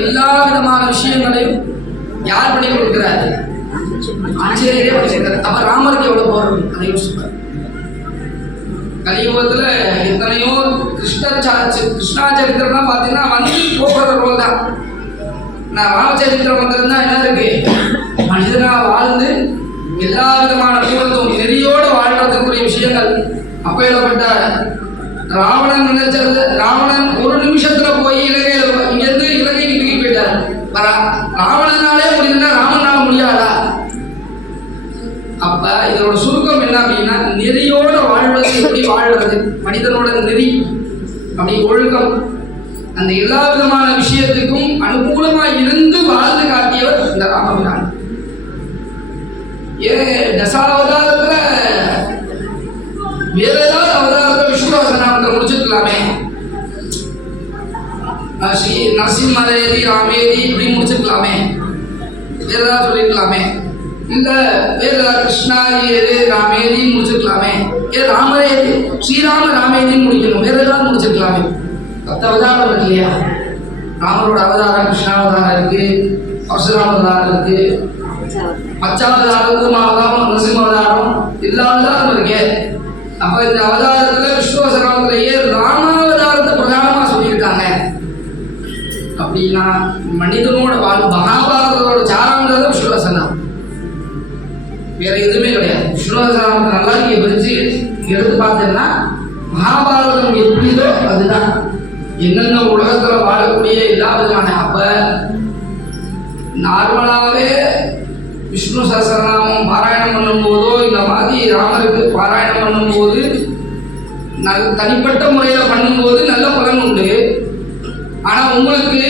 எல்லா விதமான விஷயங்களையும் யார் பண்ணி கொடுக்கிறாரு? ஆஞ்சநேயரே பண்ணிருக்காரு. அப்ப ராமருக்கு எவ்வளவு போறோம் அதை யோசிப்பார். கலியுகத்துல எத்தனையோ கிருஷ்ணா சரித்திரம் பாத்தீங்கன்னா வந்து போக்குற ரோல் தான். நான் ராமச்சரித்திரம் வந்திருந்தா என்ன இருக்கு? மனிதனா வாழ்ந்து எல்லா விதமான தூரத்தும் நெறியோடு வாழ்றதுக்குரிய விஷயங்கள். அப்ப எழுதப்பட்ட ராவணன் நினைச்சது, ராவணன் ஒரு நிமிஷத்துல போய் இலங்கையில இங்கிருந்து இலங்கைக்கு தூக்கி போயிட்டார். ராவணனாலே முடியுதுன்னா ராமனால முடியாதா? அப்ப இதோட சுருக்கம் என்ன அப்படின்னா, நெறியோட வாழ்வது எப்படி வாழ்றது, மனிதனோட நெறி அப்படி ஒழுக்கம், அந்த எல்லா விதமான விஷயத்துக்கும் அனுகூலமா இருந்து வாழ்ந்து காட்டியவர் இந்த ராமபிரான். ஏன் தசாவதாரத்துல வேற ஏதாவது அவதாரத்தை விஷ்ணுவசனாமத்தை முடிச்சிருக்கலாமே. ஸ்ரீ நரசிம்மரேதி ராமேதி இப்படி முடிச்சிருக்கலாமே, வேற ஏதாவது சொல்லிருக்கலாமே. இல்ல வேற ஏதாவது கிருஷ்ணாரி ராமேதி முடிச்சிருக்கலாமே. ராமரேதி ஸ்ரீராம ராமேதின்னு முடிக்கணும், வேற ஏதாவது முடிச்சிருக்கலாமே. 10 அவதாரம் இருக்கு இல்லையா? ராமரோட அவதாரம் கிருஷ்ணாவதாரம் இருக்கு, பரசுராம அவதாரம் இருக்கு, பச்சாவதாரம் அவதாரம் நரசிம்ம அவதாரம், எல்லா அவதாரம் இருக்கு. அப்ப இந்த அவதாரத்துல விஷ்ணுவசனத்திலேயே ராமாவதாரத்தை பிரதானமா சொல்லியிருக்காங்க. அப்படின்னா மனிதனோட வாழ் மகாபாரதத்தோட சாராங்கிறது விஷ்ணுவசனம், வேற எதுவுமே கிடையாது. விஷ்ணுவசனத்தை நல்லா நீங்க பிரிச்சு எடுத்து பார்த்தீங்கன்னா மகாபாரதம் எப்படிதோ அதுதான். என்னென்ன உலகத்துல வாழக்கூடிய எல்லா விதமான, அப்ப நார்மலாவே விஷ்ணு சஹஸ்ரநாமம் பாராயணம் பண்ணும் போதோ இந்த மாதிரி ராமருக்கு பாராயணம் பண்ணும் போது தனிப்பட்ட முறையில பண்ணும்போது நல்ல பலன் உண்டு. ஆனா உங்களுக்கு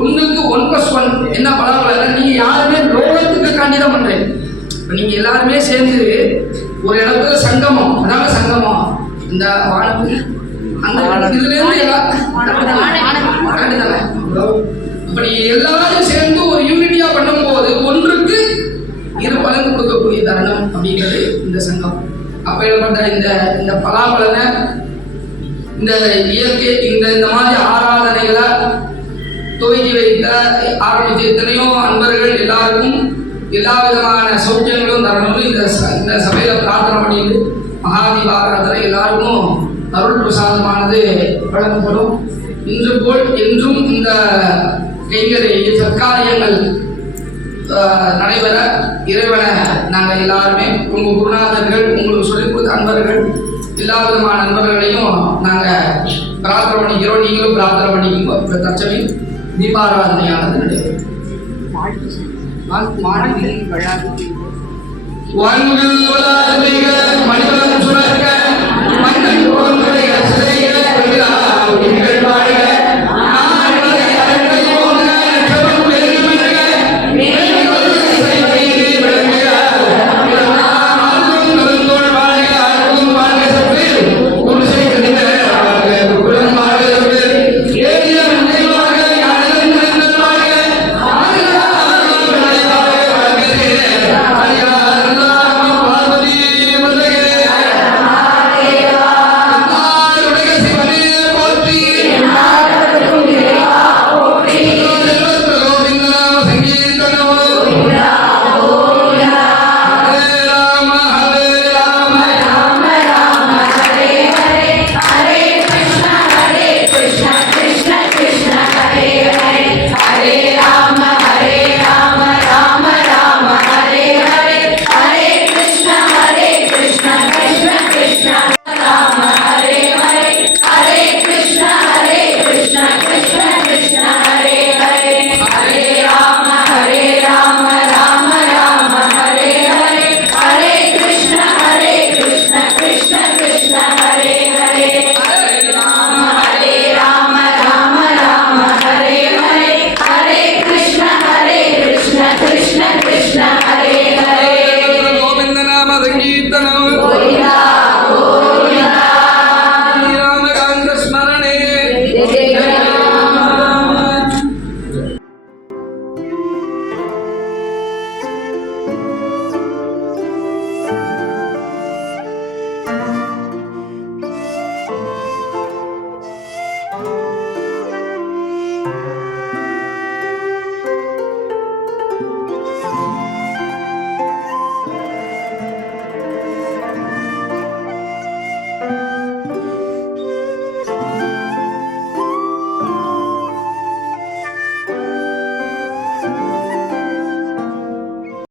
1க்கு 1+1 என்ன பலன்? நீங்க யாருமே லோகத்துக்கு காண்டிதான் பண்றேன். இப்ப நீங்க எல்லாருமே சேர்ந்து ஒரு இடத்துல சங்கமம், அதாவது சங்கமம் இந்த அந்த இதுல இருந்து அப்படி எல்லாரும் சேர்ந்து ஒரு யூனிட்டியா பண்ணும் போது 1க்கு 2 பலன் கொடுக்கக்கூடிய தருணம் அப்படிங்கிறது இந்த சங்கம். அப்ப ஏற்பட்ட இந்த பலாபலனை, இந்த இயற்கை இந்த மாதிரி ஆராதனைகளை துவங்கி வைத்த ஆரம்பிச்ச எத்தனையோ அன்பர்கள் எல்லாருக்கும் எல்லா விதமான சௌக்கியங்களும் தரணும்னு இந்த சபையில பிரார்த்தனை பண்ணிட்டு மகாதீபாராதனை எல்லாருக்கும் அருள் பிரசாதமானது வழங்கப்படும். இன்று போல் என்றும் இந்த கைங்கரை சற்காரியங்கள் நடைபெற இறைவனை நாங்கள் எல்லாருமே உங்க குருநாதர்கள், உங்களுக்கு சொல்லிக் கொடுத்த அன்பர்கள், எல்லா விதமான நண்பர்களையும் நாங்கள் பிரார்த்தனை பண்ணிக்கிறோம். நீங்களும் பிரார்த்தனை பண்ணிக்கிறோம். இப்போ தற்சமய தீபாராதனையானது நடைபெறும். கீர்த்தனம்